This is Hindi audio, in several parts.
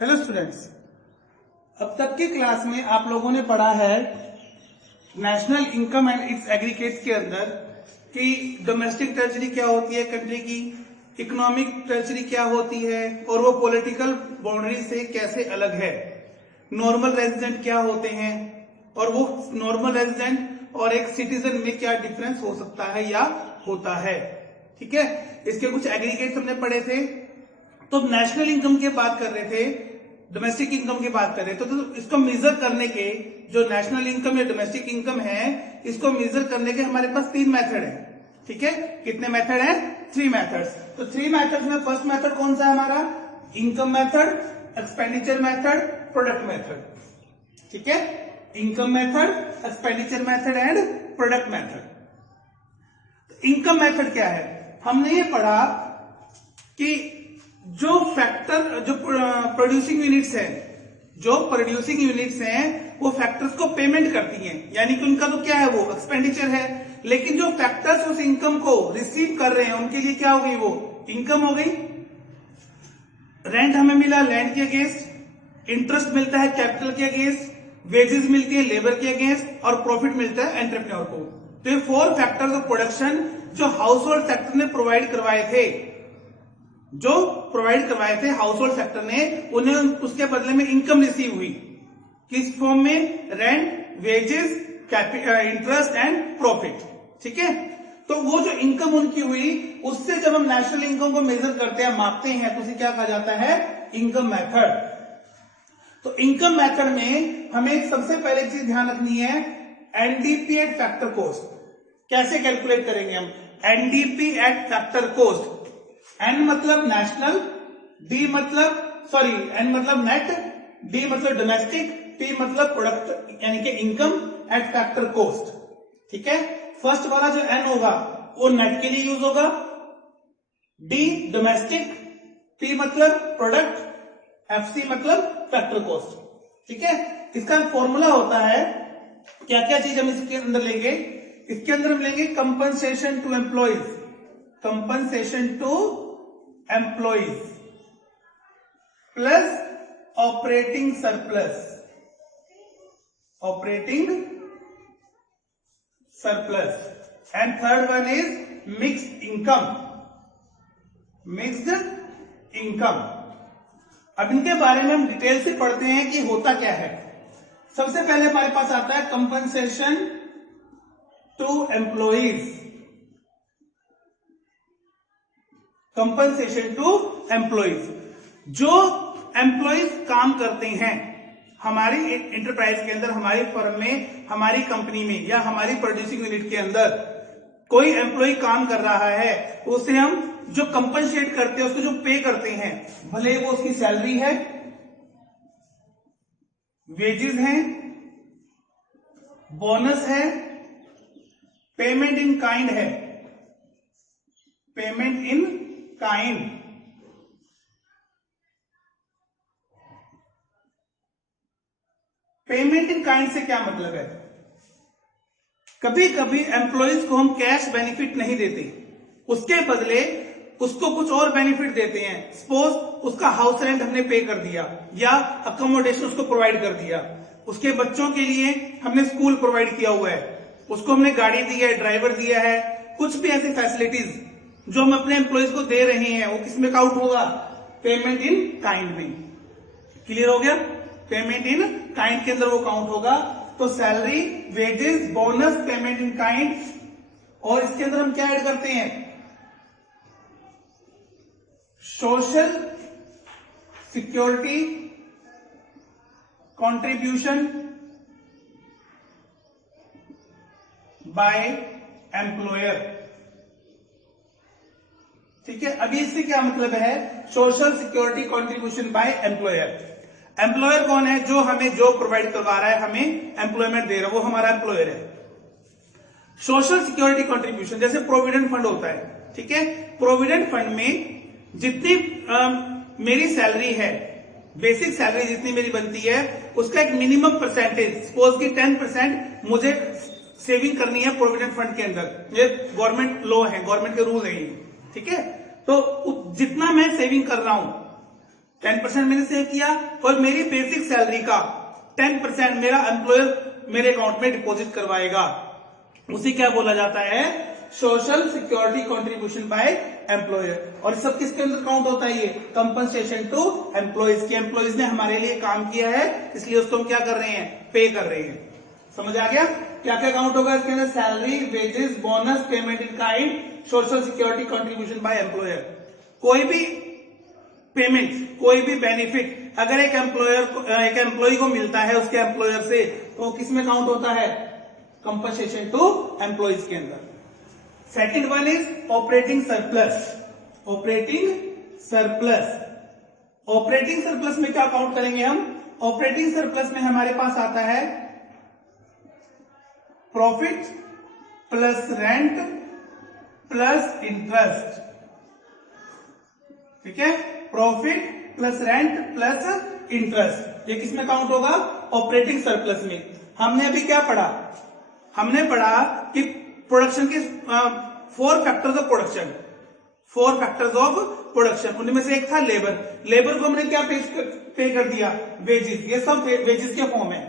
हेलो स्टूडेंट्स, अब तक की क्लास में आप लोगों ने पढ़ा है national income and it's aggregates के अंदर कि डोमेस्टिक ट्रेजरी क्या होती है कंट्री की, इकोनॉमिक ट्रेजरी क्या होती है और वो पॉलिटिकल बाउंड्री से कैसे अलग है, नॉर्मल रेजिडेंट क्या होते हैं और वो नॉर्मल रेजिडेंट और एक सिटीजन में क्या डिफरेंस हो सकता है या होता है। ठीक है, इसके कुछ एग्रीगेट्स हमने पढ़े थे। तो नेशनल इनकम की बात कर रहे थे, डोमेस्टिक इनकम की बात कर रहे थे। तो इसको मेजर करने के जो नेशनल इनकम या डोमेस्टिक इनकम है, इसको मेजर करने के हमारे पास 3 मेथड है। ठीक है, कितने मेथड है? 3 मेथड्स। तो 3 मेथड्स में फर्स्ट मेथड कौन सा है हमारा? Income method, expenditure method, product method. ठीक है, income method, expenditure method and product method. Income method क्या है? हमने ये पढ़ा कि जो फैक्टर जो प्रोड्यूसिंग यूनिट्स हैं वो फैक्टर्स को पेमेंट करती हैं, यानी कि उनका तो क्या है, वो एक्सपेंडिचर है। लेकिन जो फैक्टर्स उस इनकम को रिसीव कर रहे हैं उनके लिए क्या हो गई, वो इनकम हो गई। रेंट हमें मिला लैंड के अगेंस्ट, इंटरेस्ट मिलता है कैपिटल के अगेंस्ट, वेजेस मिलती है लेबर के अगेंस्ट और प्रॉफिट मिलता है एंटरप्रेन्योर को। तो ये 4 फैक्टर्स ऑफ प्रोडक्शन जो हाउस होल्ड सेक्टर ने प्रोवाइड करवाए थे, हाउस होल्ड सेक्टर ने, उन्हें उसके बदले में इनकम रिसीव हुई। किस फॉर्म में? Rent, wages, interest and profit. ठीक है, तो वो जो इनकम उनकी हुई, उससे जब हम नेशनल इनकम को मेजर करते हैं, मापते हैं, तो उसे क्या कहा जाता है? Income method. तो इनकम मेथड में हमें सबसे पहले एक चीज ध्यान रखनी है, एनडीपी एट फैक्टर कॉस्ट। कैसे कैलकुलेट करेंगे हम? NDP at factor cost. N मतलब नेशनल, डी मतलब एन मतलब नेट, डी मतलब डोमेस्टिक, पी मतलब प्रोडक्ट यानी कि इनकम एट फैक्टर कॉस्ट। ठीक है, फर्स्ट वाला जो एन होगा वो नेट के लिए यूज होगा, डी डोमेस्टिक, पी मतलब प्रोडक्ट, एफसी मतलब फैक्टर कॉस्ट। ठीक है, इसका फॉर्मूला होता है, क्या क्या चीज हम इसके अंदर लेंगे? इसके अंदर हम लेंगे compensation to employees, compensation to employees plus operating surplus, and third one is mixed income. अब इनके बारे में हम डिटेल से पढ़ते हैं कि होता क्या है। सबसे पहले हमारे पास आता है compensation to employees, compensation to employees. जो एम्प्लॉइज काम करते हैं हमारी एंटरप्राइज के अंदर, हमारी फर्म में, हमारी कंपनी में या हमारी प्रोड्यूसिंग यूनिट के अंदर कोई एम्प्लॉय काम कर रहा है, उसे हम जो कंपनसेट करते हैं, उसको जो पे करते हैं, भले वो उसकी सैलरी है, वेजेस हैं, बोनस है, पेमेंट इन काइंड है, payment in kind. Payment in kind से क्या मतलब है? कभी कभी एम्प्लॉइज को हम कैश बेनिफिट नहीं देते, उसके बदले उसको कुछ और बेनिफिट देते हैं। सपोज उसका हाउस रेंट हमने पे कर दिया या अकोमोडेशन उसको प्रोवाइड कर दिया, उसके बच्चों के लिए हमने स्कूल प्रोवाइड किया हुआ है, उसको हमने गाड़ी दी है, ड्राइवर दिया है, कुछ भी ऐसी फैसिलिटीज जो हम अपने एम्प्लॉइज को दे रहे हैं, वो किसमें काउंट होगा? पेमेंट इन काइंड में। क्लियर हो गया? पेमेंट इन काइंड के अंदर वो काउंट होगा। तो salary, wages, bonus, payment in kind, और इसके अंदर हम क्या ऐड करते हैं? Social security contribution by employer. ठीक है, अभी इससे क्या मतलब है? Social security contribution by employer. Employer कौन है? जो हमें जॉब प्रोवाइड करवा रहा है, हमें एम्प्लॉयमेंट दे रहा है, वो हमारा एम्प्लॉयर है। सोशल सिक्योरिटी कंट्रीब्यूशन जैसे प्रोविडेंट फंड होता है। ठीक है, प्रोविडेंट फंड में जितनी मेरी सैलरी है, बेसिक सैलरी जितनी मेरी बनती है, उसका एक मिनिमम परसेंटेज, सपोज की 10% मुझे सेविंग करनी है प्रोविडेंट फंड के अंदर। ये गवर्नमेंट लॉ है, गवर्नमेंट के रूल है ये। ठीक है, तो जितना मैं सेविंग कर रहा हूं, 10% मैंने सेव किया और मेरी बेसिक सैलरी का 10% मेरा एम्प्लॉयर मेरे अकाउंट में डिपॉजिट करवाएगा। उसे क्या बोला जाता है? Social security contribution by employer. और सब किसके अंदर काउंट होता है? ये कंपनसेशन टू एम्प्लॉयज। के एम्प्लॉयज ने हमारे लिए काम किया है, इसलिए उसको हम क्या कर रहे हैं? पे कर रहे हैं। समझ आ गया? क्या क्या काउंट होगा इसके अंदर? Salary, wages, bonus, payment in kind, social security contribution by employer. कोई भी पेमेंट, कोई भी बेनिफिट अगर एक एम्प्लॉय को मिलता है उसके एम्प्लॉयर से, तो किस में काउंट होता है? कंपनसेशन टू एम्प्लॉयज के अंदर। Second one is operating surplus. Operating surplus. Operating surplus में क्या काउंट करेंगे हम? ऑपरेटिंग सरप्लस में हमारे पास आता है profit plus rent plus interest. ठीक है? Profit plus rent plus interest, ये किसमें काउंट होगा? ऑपरेटिंग सरप्लस में। हमने अभी क्या पढ़ा? हमने पढ़ा कि प्रोडक्शन के 4 factors of production. 4 factors of production, उनमें से एक था लेबर। लेबर को हमने क्या पे कर दिया? वेजेस। ये सब वेजेस के फॉर्म है।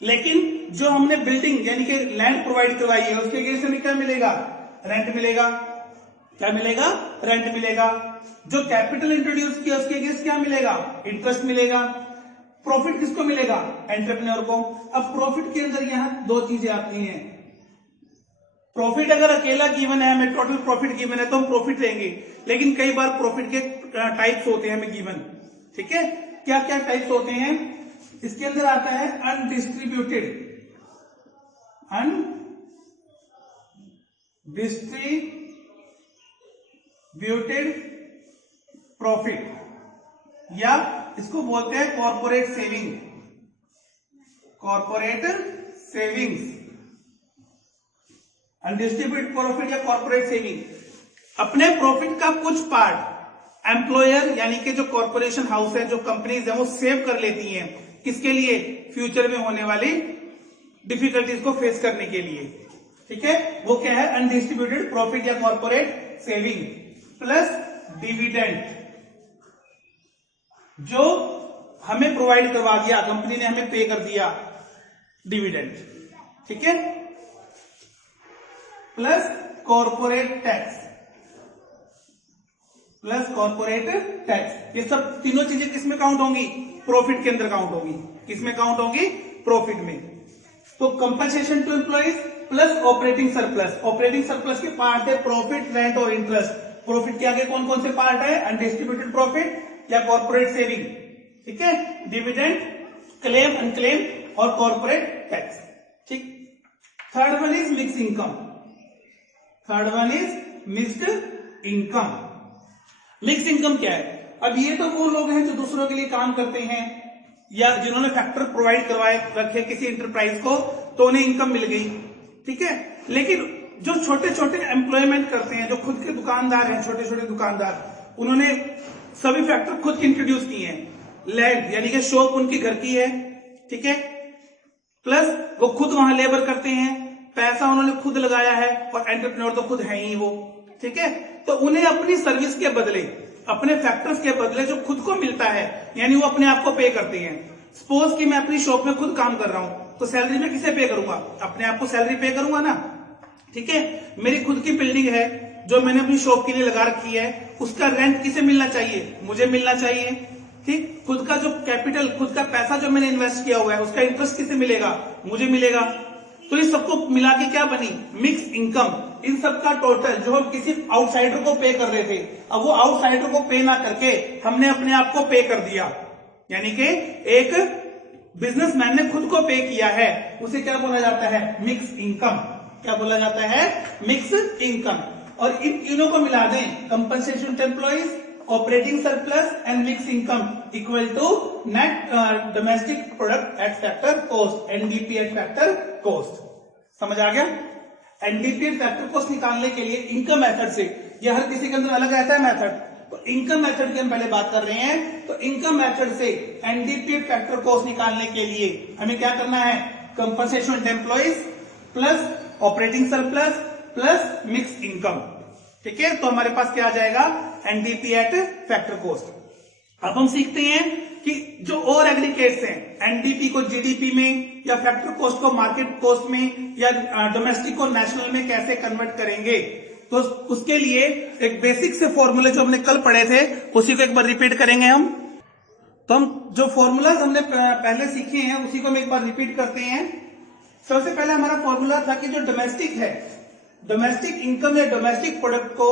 लेकिन जो हमने बिल्डिंग यानी कि लैंड प्रोवाइड करवाई है, उसके अगेंस्ट हमें क्या मिलेगा? रेंट मिलेगा। क्या मिलेगा? रेंट मिलेगा। जो कैपिटल इंट्रोड्यूस किया उसके अगेंस्ट क्या मिलेगा? इंटरेस्ट मिलेगा। प्रॉफिट किसको मिलेगा? एंटरप्रेन्योर को। अब प्रॉफिट के अंदर यहां 2 चीजें आती हैं। प्रॉफिट अगर अकेला गिवन है, हमें टोटल प्रॉफिट गिवन है तो हम प्रॉफिट लेंगे, लेकिन कई बार प्रॉफिट के टाइप्स होते हैं हमें गिवन। ठीक है? क्या क्या टाइप्स होते हैं? इसके अंदर आता है अनडिस्ट्रीब्यूटेड प्रॉफिट, या इसको बोलते हैं corporate saving. Corporate savings, undistributed profit या कॉर्पोरेट सेविंग। अपने प्रॉफिट का कुछ पार्ट एम्प्लॉयर यानी कि जो कॉर्पोरेशन हाउस है, जो कंपनीज है, वो सेव कर लेती हैं। किसके लिए? फ्यूचर में होने वाली डिफिकल्टीज को फेस करने के लिए। ठीक है? वो क्या है? अनडिस्ट्रीब्यूटेड प्रॉफिट या कॉर्पोरेट सेविंग। प्लस डिविडेंड, जो हमें प्रोवाइड करवा दिया, कंपनी ने हमें पे कर दिया डिविडेंड। ठीक है? Plus corporate tax. Plus corporate tax. ये सब तीनों चीजें किसमें काउंट होंगी? प्रॉफिट के अंदर काउंट होगी। किसमें काउंट होगी? प्रॉफिट में। तो compensation to employees plus operating surplus. Operating surplus के पार्ट है प्रॉफिट, रेंट और इंटरेस्ट। प्रॉफिट के आगे कौन कौन से पार्ट है? अनडिस्ट्रीब्यूटेड प्रॉफिट या कॉर्पोरेट सेविंग। ठीक है? डिविडेंड, क्लेम, अनक्लेम और कॉर्पोरेट टैक्स। ठीक। Third one is mix income. Third one is mixed income. Mix income क्या है? अब ये तो वो लोग हैं जो दूसरों के लिए काम करते हैं या जिन्होंने फैक्टर प्रोवाइड करवाए रखे किसी इंटरप्राइज को, तो उन्हें इनकम मिल गई। ठीक है? लेकिन जो छोटे छोटे एम्प्लॉयमेंट करते हैं, जो खुद के दुकानदार हैं, छोटे छोटे दुकानदार, उन्होंने सभी फैक्टर खुद इंट्रोड्यूस किए हैं। लैंड यानी कि शॉप उनकी घर की है। ठीक है? प्लस वो खुद वहां लेबर करते हैं, पैसा उन्होंने खुद लगाया है, और एंटरप्रेन्योर तो खुद है ही वो। ठीक है? तो उन्हें अपनी सर्विस के बदले, अपने फैक्टर्स के बदले जो खुद को मिलता है, यानी वो अपने आप को पे करते हैं। सपोज कि मैं अपनी शॉप में खुद काम कर रहा हूं, तो सैलरी में किसे पे करूंगा? अपने आप को सैलरी पे करूंगा ना। ठीक है? मेरी खुद की बिल्डिंग है जो मैंने अपनी शॉप के लिए लगा रखी है, उसका रेंट किसे मिलना चाहिए? मुझे मिलना चाहिए। ठीक? खुद का जो कैपिटल, खुद का पैसा जो मैंने इन्वेस्ट किया हुआ है, उसका इंटरेस्ट किसे मिलेगा? मुझे मिलेगा। तो इस सबको मिला के क्या बनी? Mix income. इन सबका टोटल जो हम किसी आउटसाइडर को पे कर रहे थे, अब वो आउटसाइडर को पे ना करके हमने अपने आप को पे कर दिया। यानी कि एक बिजनेसमैन ने खुद को पे किया है, उसे क्या बोला जाता है? Mix income. क्या बोला जाता है? Mix income. और इन तीनों को मिला दें, compensation to employees, operating surplus and mix income equal to net domestic product at factor cost, NDP at factor cost. समझ आ गया? एनडीपी एट फैक्टर कॉस्ट निकालने के लिए इनकम मेथड से, यह हर किसी के अंदर अलग रहता है मेथड, तो इनकम मेथड की हम पहले बात कर रहे हैं। तो इनकम मेथड से एनडीपी एट फैक्टर कॉस्ट निकालने के लिए हमें क्या करना है? Compensation to employees plus operating surplus plus mix income. ठीक है? तो हमारे पास क्या आ जाएगा? NDP at factor cost. अब हम सीखते हैं कि जो और एग्रीगेट्स हैं, एनडीपी को जीडीपी में या फैक्टर कॉस्ट को मार्केट कॉस्ट में या डोमेस्टिक को नेशनल में कैसे कन्वर्ट करेंगे। तो उसके लिए एक बेसिक से फॉर्मूले जो हमने कल पढ़े थे उसी को एक बार रिपीट करेंगे हम। तो हम जो फॉर्मूलाज हमने पहले सीखे हैं उसी को हम एक बार रिपीट करते हैं। सबसे पहले हमारा फॉर्मूला था कि जो डोमेस्टिक है, डोमेस्टिक इनकम या डोमेस्टिक प्रोडक्ट को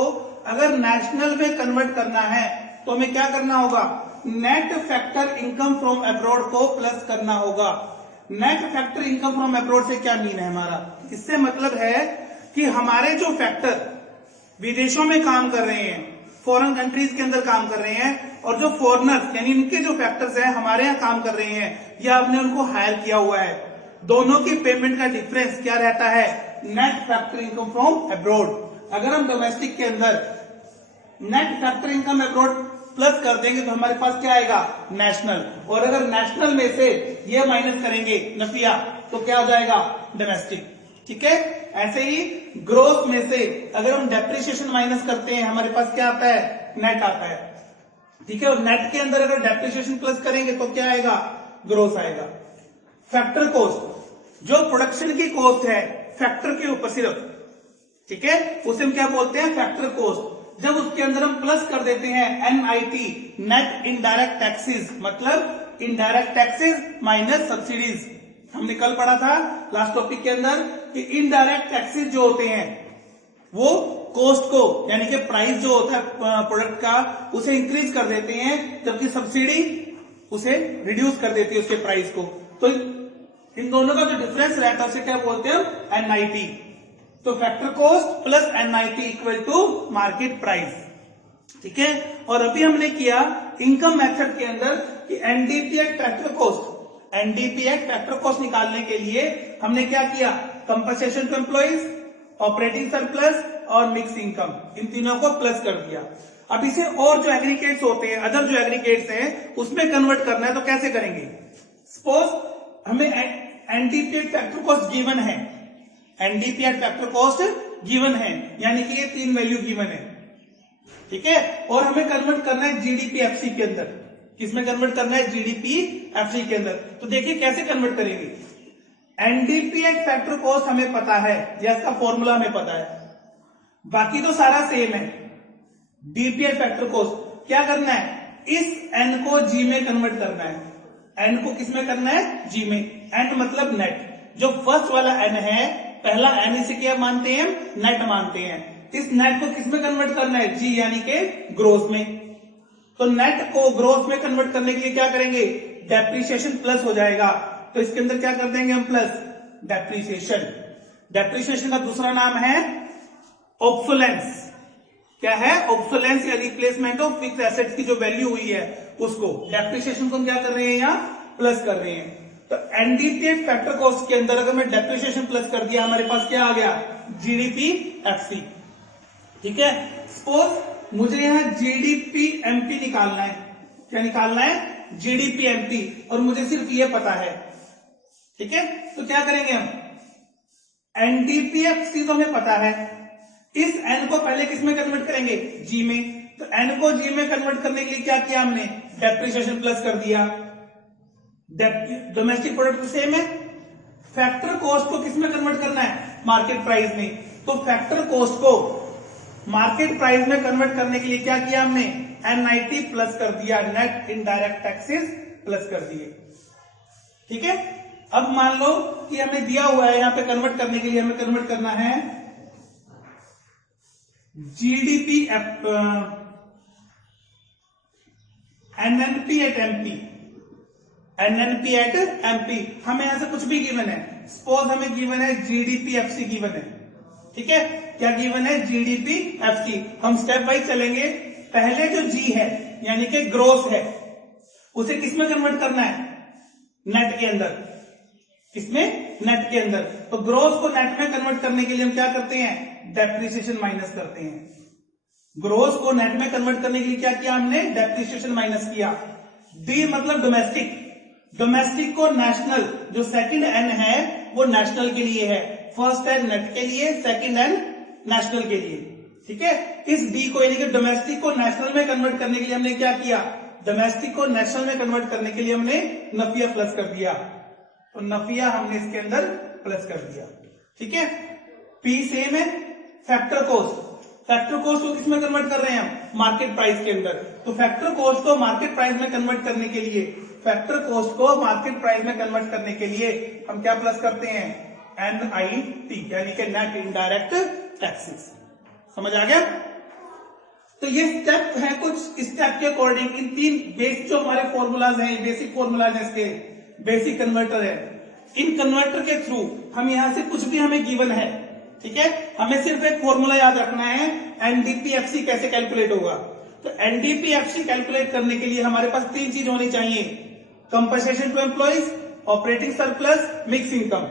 अगर नेशनल में कन्वर्ट करना है तो हमें क्या करना होगा, net factor income from abroad को प्लस करना होगा। Net factor income from abroad से क्या मीन है हमारा, इससे मतलब है कि हमारे जो फैक्टर विदेशों में काम कर रहे हैं, फॉरेन कंट्रीज के अंदर काम कर रहे हैं, और जो फॉरेनर्स यानी इनके जो फैक्टर्स हैं हमारे यहाँ काम कर रहे हैं या हमने उनको हायर किया हुआ है, दोनों की पेमेंट का डिफरेंस क्या रहता है, net factor income from abroad. अगर हम डोमेस्टिक के अंदर net factor income abroad plus कर देंगे तो हमारे पास क्या आएगा, नेशनल, और अगर नेशनल में से ये माइनस करेंगे नफिया तो क्या हो जाएगा, डोमेस्टिक। ठीक है, ऐसे ही ग्रोथ में से अगर हम डेप्रिसिएशन माइनस करते हैं हमारे पास क्या आता है, नेट आता है। ठीक है, और नेट के अंदर अगर डेप्रिसिएशन प्लस करेंगे तो क्या आएगा, ग्रोथ आएगा। फैक्टर कॉस्ट जो प्रोडक्शन की कॉस्ट है फैक्टर के ऊपर सिर्फ, ठीक है, उसे हम क्या बोलते हैं, फैक्टर कॉस्ट। जब उसके अंदर हम प्लस कर देते हैं एनआईटी, नेट इनडायरेक्ट टैक्सेस, मतलब इनडायरेक्ट टैक्सेस माइनस सब्सिडीज। हमने कल पढ़ा था लास्ट टॉपिक के अंदर कि इनडायरेक्ट टैक्सेस जो होते हैं वो कॉस्ट को यानी कि प्राइस जो होता है प्रोडक्ट का उसे इंक्रीज कर देते हैं, जबकि सब्सिडी उसे रिड्यूस कर देती है उसके प्राइस को। तो इन दोनों का जो डिफरेंस रहता है उसे क्या बोलते हैं, एनआईटी। तो factor cost plus NIT equal to market price. ठीक है, और अभी हमने किया इनकम मेथड के अंदर कि NDP at factor cost, NDP at factor cost निकालने के लिए हमने क्या किया, compensation to employees, operating surplus और मिक्स इनकम, इन तीनों को प्लस कर दिया। अब इसे और जो एग्रीगेट्स होते हैं, अदर जो एग्रीगेट्स हैं उसमें कन्वर्ट करना है तो कैसे करेंगे। सपोज हमें NDP at factor cost given है, NDP at factor cost given है, यानी कि ये 3 वैल्यू गिवन है। ठीक है, और हमें कन्वर्ट करना है जीडीपी एफसी के अंदर। किसमें कन्वर्ट करना है, जीडीपी एफसी के अंदर। तो देखिए कैसे कन्वर्ट करेंगे। एनडीपी एट फैक्टर कॉस्ट हमें पता है या इसका फॉर्मूला हमें पता है, बाकी तो सारा सेम है। डीपी एट फैक्टर कॉस्ट क्या करना है, इस एन को जी में कन्वर्ट करना है। एन को किसमें करना है, जी में। एन मतलब नेट, जो फर्स्ट वाला एन है, पहला एन इसे क्या मानते हैं, नेट मानते हैं। इस नेट को किसमें कन्वर्ट करना है, जी यानी के ग्रोथ में। तो नेट को ग्रोथ में कन्वर्ट करने के लिए क्या करेंगे, डेप्रिसिएशन प्लस हो जाएगा, तो इसके अंदर क्या कर देंगे हम, प्लस डेप्रिसिएशन। डेप्रिसिएशन का दूसरा नाम है ऑब्सोलेंस। क्या है, ऑब्सोलेंस या रिप्लेसमेंट ऑफ फिक्स एसेट्स की जो वैल्यू हुई है उसको, डेप्रिसिएशन को हम क्या कर रहे हैं, यहाँ प्लस कर रहे हैं। तो एनडीपी एट फैक्टर कॉस्ट के अंदर अगर मैं डेप्रिसिएशन प्लस कर दिया हमारे पास क्या आ गया, जीडीपी एफसी। ठीक है, सपोज मुझे यहाँ जीडीपी एमपी निकालना है। क्या निकालना है, जीडीपी एमपी, और मुझे सिर्फ ये पता है। ठीक है, तो क्या करेंगे हम, एनडीपी एफसी तो हमें पता है, इस एन को पहले किसमें कन्वर्ट करेंगे, जी में। तो एन को जी में कन्वर्ट करने के लिए क्या किया हमने, डेप्रिसिएशन प्लस कर दिया। डोमेस्टिक प्रोडक्ट सेम है, फैक्टर कॉस्ट को किसमें कन्वर्ट करना है, मार्केट प्राइस में। तो फैक्टर कॉस्ट को मार्केट प्राइस में कन्वर्ट करने के लिए क्या किया हमने, एनआईटी प्लस कर दिया, नेट इनडायरेक्ट टैक्सेस प्लस कर दिए। ठीक है, अब मान लो कि हमें दिया हुआ है यहां पे कन्वर्ट करने के लिए, हमें कन्वर्ट करना है GDP NNP at MP, NNP at MP. हमें यहां से कुछ भी गिवन है, सपोज हमें गिवन है जीडीपी एफसी गिवन है। ठीक है, क्या गिवन है, जीडीपी एफसी। हम स्टेप वाइज चलेंगे। पहले जो जी है यानी कि ग्रोथ है उसे किसमें कन्वर्ट करना है, नेट के अंदर। किसमें, नेट के अंदर। तो ग्रोथ को नेट में कन्वर्ट करने के लिए हम क्या करते हैं, डेप्रिसिएशन माइनस करते हैं। ग्रोथ को नेट में कन्वर्ट करने के लिए क्या किया हमने, डेप्रिसिएशन माइनस किया। डी मतलब डोमेस्टिक, डोमेस्टिक को नेशनल, जो सेकंड एन है वो नेशनल के लिए है, फर्स्ट एन नेट के लिए, सेकंड एन नेशनल के लिए। ठीक है, इस डी को यानी कि डोमेस्टिक को नेशनल में कन्वर्ट करने के लिए हमने क्या किया, डोमेस्टिक को नेशनल में कन्वर्ट करने के लिए हमने नफिया प्लस कर दिया, तो नफिया हमने इसके अंदर प्लस कर दिया। ठीक है, पी सेम है। फैक्टर कॉस्ट, फैक्टर कॉस्ट को किसमें कन्वर्ट कर रहे हैं हम? मार्केट प्राइस के अंदर। तो फैक्टर कॉस्ट को मार्केट प्राइस में कन्वर्ट करने के लिए, फैक्टर कॉस्ट को मार्केट प्राइस में कन्वर्ट करने के लिए हम क्या प्लस करते हैं? NIT, यानी कि नेट इनडायरेक्ट टैक्सेस। समझ आ गया? तो ये स्टेप है, कुछ स्टेप के अकॉर्डिंग इन तीन बेसिक जो हमारे फॉर्मूलाज हैं, बेसिक फॉर्मूलाज है इसके, बेसिक कन्वर्टर है, इन कन्वर्टर के थ्रू हम यहां से कुछ भी हमें गिवन है, ठीक है, हमें सिर्फ एक फॉर्मूला याद रखना है, NDPFC कैसे कैलकुलेट होगा। तो NDPFC कैलकुलेट करने के लिए हमारे पास तीन चीज होनी चाहिए, compensation to employees, operating surplus, mix income.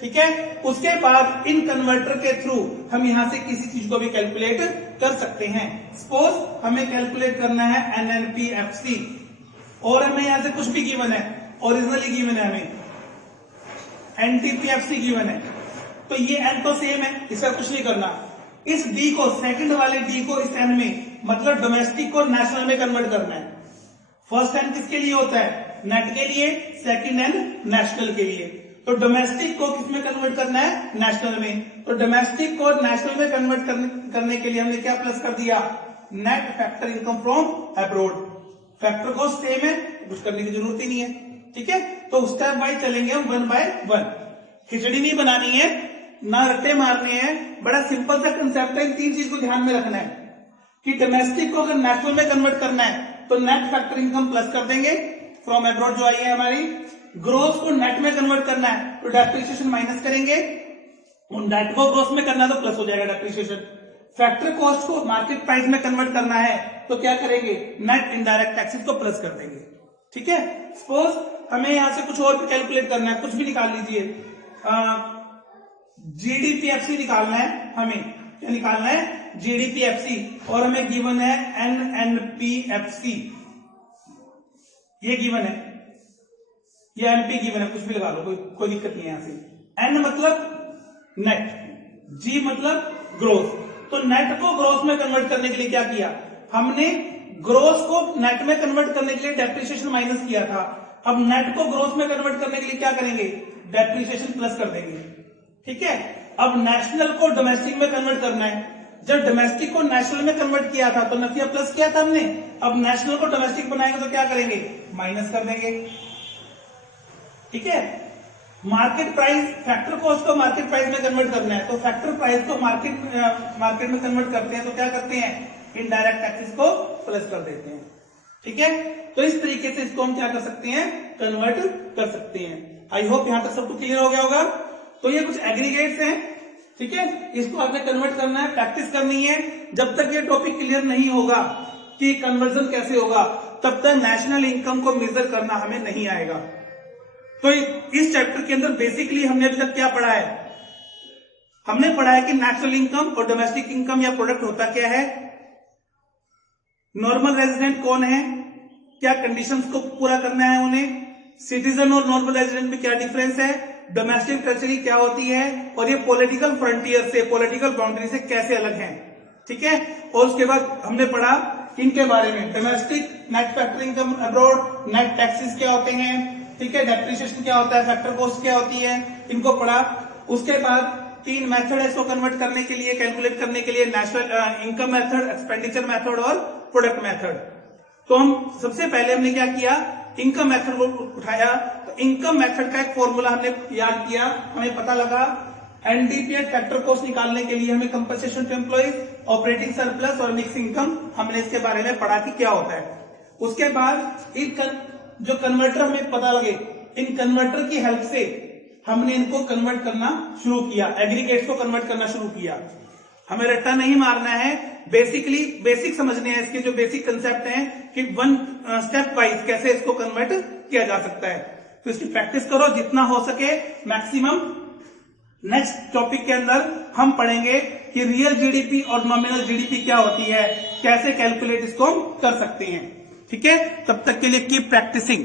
ठीक है, उसके बाद इन कन्वर्टर के थ्रू हम यहां से किसी चीज को भी कैलकुलेट कर सकते हैं। सपोज हमें कैलकुलेट करना है NNPFC और हमें यहां से कुछ भी गिवन है, ओरिजिनली गिवन है हमें NTPFC गिवन है, तो ये N तो सेम है, इसका कुछ नहीं करना। इस D को, सेकंड वाले D को इस N में, मतलब डोमेस्टिक को नेशनल में कन्वर्ट करना है। फर्स्ट N किसके लिए होता है? नेट के लिए, सेकंड N नेशनल के लिए। तो डोमेस्टिक को किसमें कन्वर्ट करना है? नेशनल में। तो डोमेस्टिक को नेशनल में कन्वर्ट करने के लिए हमने क्या प्लस कर दिया? Net factor income from abroad. Factor को सेम है, कुछ करने की जरूरत ही नहीं है। ठीक है, तो स्टेप बाय चलेंगे हम, 1 by 1। खिचड़ी नहीं बनानी है, ना रट्टे मारने हैं, बड़ा सिंपल सा कंसेप्ट है। इन तीन चीज को ध्यान में रखना है कि डोमेस्टिक को अगर नेशनल में कन्वर्ट करना है तो नेट फैक्टर इनकम प्लस कर देंगे फ्रॉम अब्रॉड जो आई है हमारी। ग्रोथ को नेट में कन्वर्ट करना है तो डेप्रिसिएशन माइनस करेंगे, और नेट को ग्रोथ में करना है तो प्लस हो जाएगा डेप्रिसिएशन। फैक्टर कॉस्ट को मार्केट प्राइस में कन्वर्ट करना है तो क्या करेंगे? नेट इनडायरेक्ट टैक्सेस को प्लस कर देंगे। ठीक है, सपोज हमें यहां से कुछ और भी कैलकुलेट करना है, कुछ भी निकाल लीजिए, GDPFC निकालना है हमें। क्या निकालना है? GDPFC, और हमें गिवन है NNPFC, ये गिवन है, ये MP गिवन है, कुछ भी लगा लो, कोई दिक्कत नहीं है यहां से। N मतलब नेट, G मतलब ग्रोथ। तो नेट को ग्रोथ में कन्वर्ट करने के लिए क्या किया हमने? ग्रोथ को नेट में कन्वर्ट करने के लिए डेप्रिसिएशन माइनस किया था। अब नेट को ग्रोथ में कन्वर्ट करने के लिए क्या करेंगे? डेप्रिसिएशन प्लस कर देंगे। ठीक है, अब नेशनल को डोमेस्टिक में कन्वर्ट करना है। जब डोमेस्टिक को नेशनल में कन्वर्ट किया था तो नफिया प्लस किया था हमने, अब नेशनल को डोमेस्टिक बनाएंगे तो क्या करेंगे? माइनस कर देंगे। ठीक है, मार्केट प्राइस, फैक्टर कॉस्ट को मार्केट प्राइस में कन्वर्ट करना है तो फैक्टर प्राइस को मार्केट में कन्वर्ट करते हैं तो क्या करते हैं? इनडायरेक्ट टैक्सेस को प्लस कर देते हैं। ठीक है, तो इस तरीके से इसको हम क्या कर सकते हैं? कन्वर्ट कर सकते हैं। आई होप यहां तक सबको क्लियर हो गया होगा। तो ये कुछ एग्रीगेट्स हैं, ठीक है, इसको आपने कन्वर्ट करना है, प्रैक्टिस करनी है। जब तक ये टॉपिक क्लियर नहीं होगा कि कन्वर्जन कैसे होगा, तब तक नेशनल इनकम को मेजर करना हमें नहीं आएगा। तो इस चैप्टर के अंदर बेसिकली हमने अभी तक क्या पढ़ा है? हमने पढ़ा है कि नेशनल इनकम और डोमेस्टिक इनकम या प्रोडक्ट होता क्या है, नॉर्मल रेजिडेंट कौन है, क्या कंडीशंस को पूरा करना है उन्हें, सिटीजन और नॉर्मल रेजिडेंट में क्या डिफरेंस है, डोमेस्टिक ट्रेजरी क्या होती है, और ये पॉलिटिकल फ्रंटियर से, पॉलिटिकल बाउंड्री से कैसे अलग हैं। ठीक है, और उसके बाद हमने पढ़ा इनके बारे में, domestic, net factor income abroad, net taxes क्या होते हैं, ठीक है, डेप्रिसिएशन क्या होता है, फैक्टर कॉस्ट क्या होती है, इनको पढ़ा। उसके बाद 3 मेथड है इसको कन्वर्ट करने के लिए, कैलकुलेट करने के लिए, national income method, expenditure method और प्रोडक्ट मेथड। तो हम सबसे पहले हमने क्या किया? इनकम मेथड को उठाया। तो इनकम मेथड का एक फॉर्मूला हमने याद किया, हमें पता लगा NDPF फैक्टर कॉस्ट निकालने के लिए हमें compensation to employees, operating surplus और मिक्स इनकम, हमने इसके बारे में पढ़ा कि क्या होता है। उसके बाद जो कन्वर्टर हमें पता लगे, इन कन्वर्टर की हेल्प से हमने इनको कन्वर्ट करना शुरू किया, एग्रीगेट्स को कन्वर्ट करना शुरू किया। हमें रट्टा नहीं मारना है, बेसिकली बेसिक समझने हैं इसके जो बेसिक कंसेप्ट हैं कि 1 स्टेप वाइज कैसे इसको कन्वर्ट किया जा सकता है। तो इसकी प्रैक्टिस करो जितना हो सके मैक्सिमम। नेक्स्ट टॉपिक के अंदर हम पढ़ेंगे कि रियल जीडीपी और नॉमिनल जीडीपी क्या होती है, कैसे कैलकुलेट इसको कर सकते हैं। ठीक है, तब तक के लिए कीप प्रैक्टिसिंग।